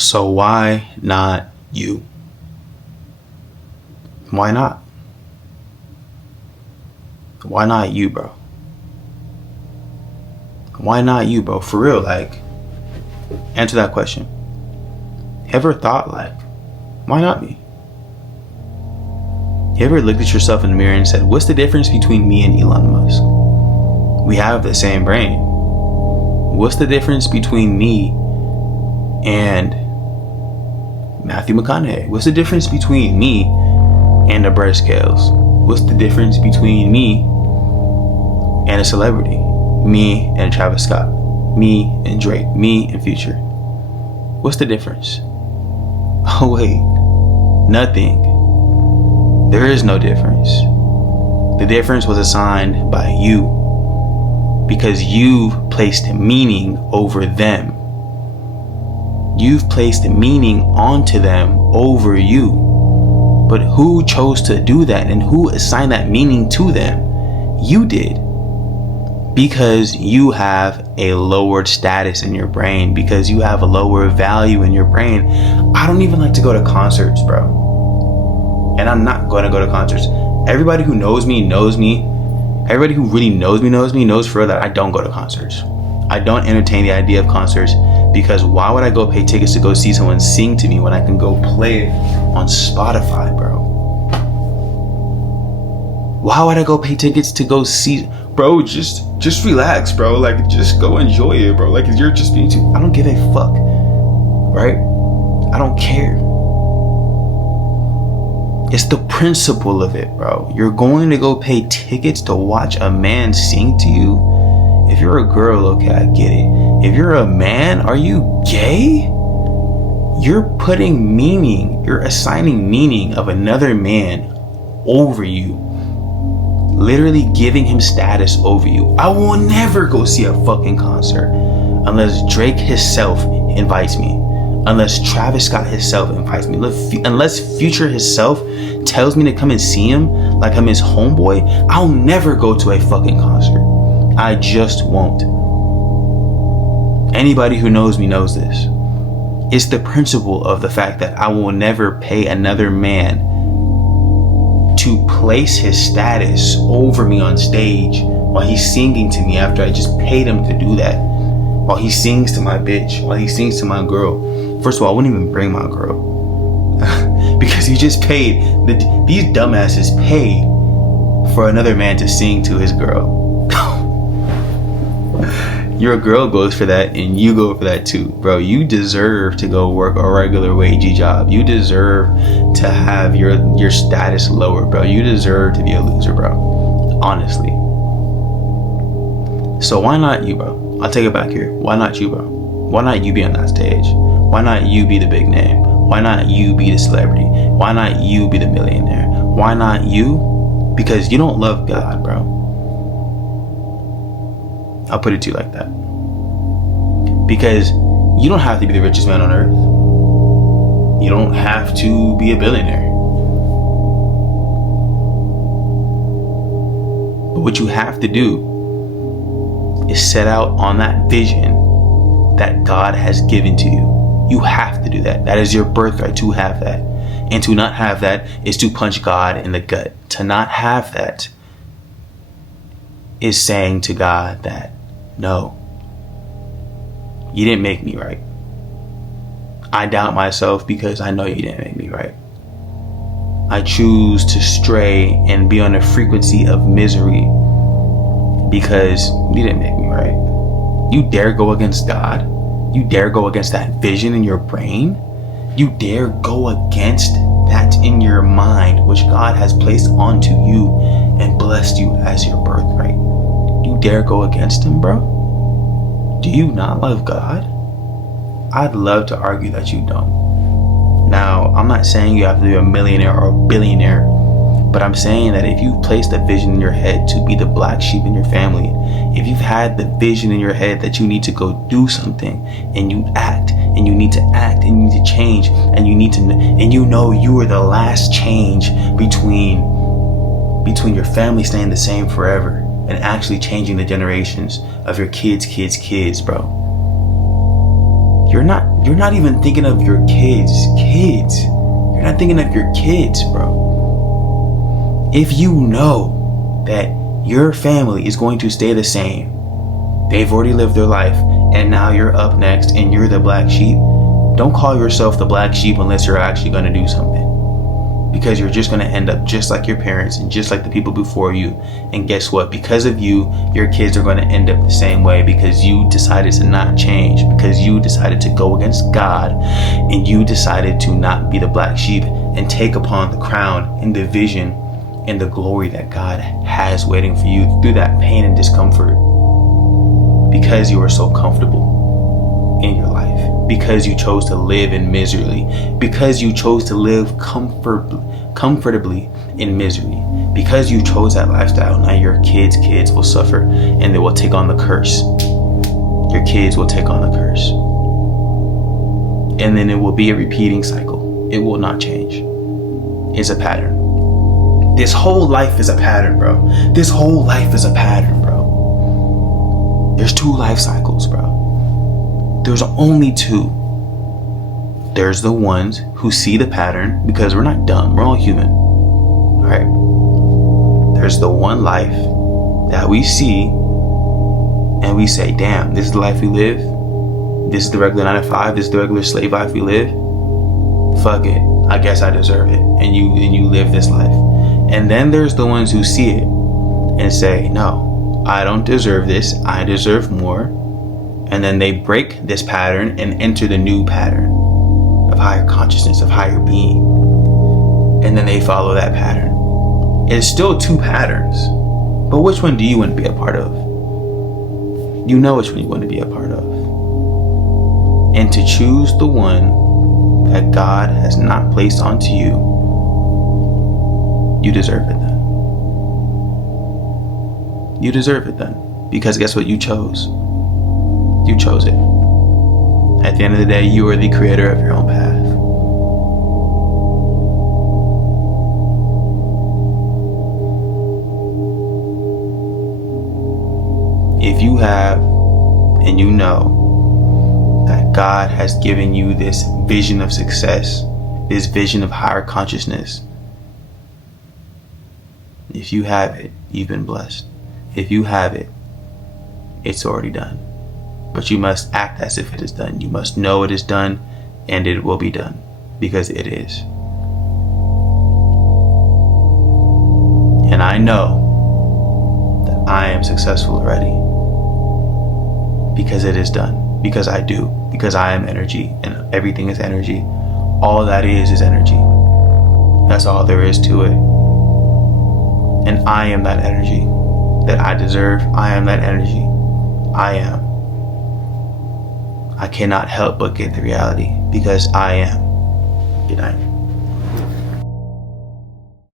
So why not you? Why not? Why not you, bro? Why not you, bro? For real, like, answer that question. Ever thought, like, why not me? You ever looked at yourself in the mirror and said, what's the difference between me and Elon Musk? We have the same brain. What's the difference between me and Matthew McConaughey? What's the difference between me and the breast scales? What's the difference between me and a celebrity? Me and Travis Scott? Me and Drake? Me and Future? What's the difference? Oh wait, nothing. There is no difference. The difference was assigned by you, because you've placed meaning over them. You've placed meaning onto them over you. But who chose to do that, and who assigned that meaning to them? You did. Because you have a lowered status in your brain, because you have a lower value in your brain. I don't even like to go to concerts, bro. And I'm not going to go to concerts. Everybody who knows me knows me. Everybody who really knows me knows for real that I don't go to concerts. I don't entertain the idea of concerts, because why would I go pay tickets to go see someone sing to me when I can go play it on Spotify, bro? Why would I go pay tickets to go see? Bro, just relax, bro. Like, just go enjoy it, bro. Like, you're just being too... I don't give a fuck, right? I don't care. It's the principle of it, bro. You're going to go pay tickets to watch a man sing to you. If you're a girl, okay, I get it. If you're a man, are you gay? You're putting meaning, you're assigning meaning of another man over you. Literally giving him status over you. I will never go see a fucking concert unless Drake himself invites me. Unless Travis Scott himself invites me. Unless Future himself tells me to come and see him like I'm his homeboy, I'll never go to a fucking concert. I just won't. Anybody who knows me knows this. It's the principle of the fact that I will never pay another man to place his status over me on stage while he's singing to me after I just paid him to do that. While he sings to my bitch, while he sings to my girl. First of all, I wouldn't even bring my girl. Because you just paid, these dumbasses pay for another man to sing to his girl. Your girl goes for that and you go for that too. Bro, you deserve to go work a regular wagey job. You deserve to have your status lower, bro. You deserve to be a loser, bro. Honestly. So why not you, bro? I'll take it back here. Why not you, bro? Why not you be on that stage? Why not you be the big name? Why not you be the celebrity? Why not you be the millionaire? Why not you? Because you don't love God, bro. I'll put it to you like that. Because you don't have to be the richest man on earth. You don't have to be a billionaire. But what you have to do is set out on that vision that God has given to you. You have to do that. That is your birthright to have that. And to not have that is to punch God in the gut. To not have that is saying to God that, no, you didn't make me right. I doubt myself because I know you didn't make me right. I choose to stray and be on a frequency of misery because you didn't make me right. You dare go against God? You dare go against that vision in your brain? You dare go against that in your mind, which God has placed onto you and blessed you as your birthright? You dare go against him, bro? Do you not love God? I'd love to argue that you don't. Now, I'm not saying you have to be a millionaire or a billionaire, but I'm saying that if you've placed a vision in your head to be the black sheep in your family, if you've had the vision in your head that you need to go do something and you act and you need to act and you need to change and you need to, and you know you are the last change between your family staying the same forever and actually changing the generations of your kids, bro. you're not even thinking of your kids. You're not thinking of your kids, bro. If you know that your family is going to stay the same, they've already lived their life, and now you're up next and you're the black sheep, don't call yourself the black sheep unless you're actually going to do something. Because you're just going to end up just like your parents and just like the people before you. And guess what? Because of you, your kids are going to end up the same way, because you decided to not change, because you decided to go against God, and you decided to not be the black sheep and take upon the crown and the vision and the glory that God has waiting for you through that pain and discomfort. Because you are so comfortable in your life. Because you chose to live in misery, because you chose to live comfortably in misery, because you chose that lifestyle. Now your kids will suffer, and they will take on the curse. Your kids will take on the curse, and then it will be a repeating cycle. It will not change. It's a pattern. This whole life is a pattern, bro. This whole life is a pattern, bro. There's 2 life cycles, bro. There's only 2. There's the ones who see the pattern, because we're not dumb. We're all human. All right. There's the one life that we see and we say, damn, this is the life we live. This is the regular 9 to 5. This is the regular slave life we live. Fuck it. I guess I deserve it. And you live this life. And then there's the ones who see it and say, no, I don't deserve this. I deserve more. And then they break this pattern and enter the new pattern of higher consciousness, of higher being. And then they follow that pattern. It's still 2 patterns. But which one do you want to be a part of? You know which one you want to be a part of. And to choose the one that God has not placed onto you, you deserve it then. You deserve it then. Because guess what? You chose. You chose it. At the end of the day, you are the creator of your own path. If you have, and you know that God has given you this vision of success, this vision of higher consciousness, if you have it, you've been blessed. If you have it, it's already done. But you must act as if it is done. You must know it is done, and it will be done, because it is. And I know that I am successful already, because it is done, because I do, because I am energy, and everything is energy. All that is energy. That's all there is to it. And I am that energy that I deserve. I am that energy. I am. I cannot help but get the reality, because I am. Good night.